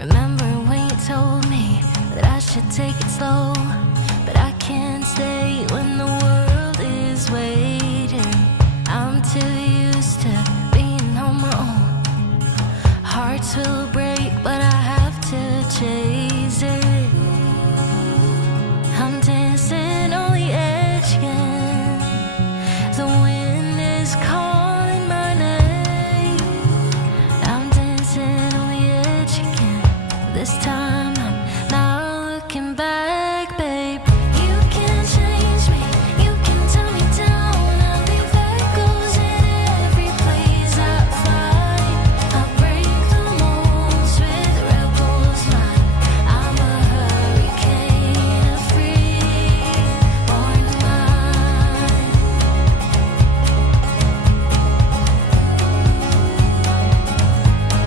Remember when you told me that I should take it slow, but I can't stay when the world is waiting. I'm too used to being on my own. Hearts will break, but I have to chase it. I'm dancing on the edge again. The wind is calling my name. I'm dancing on the edge again. This time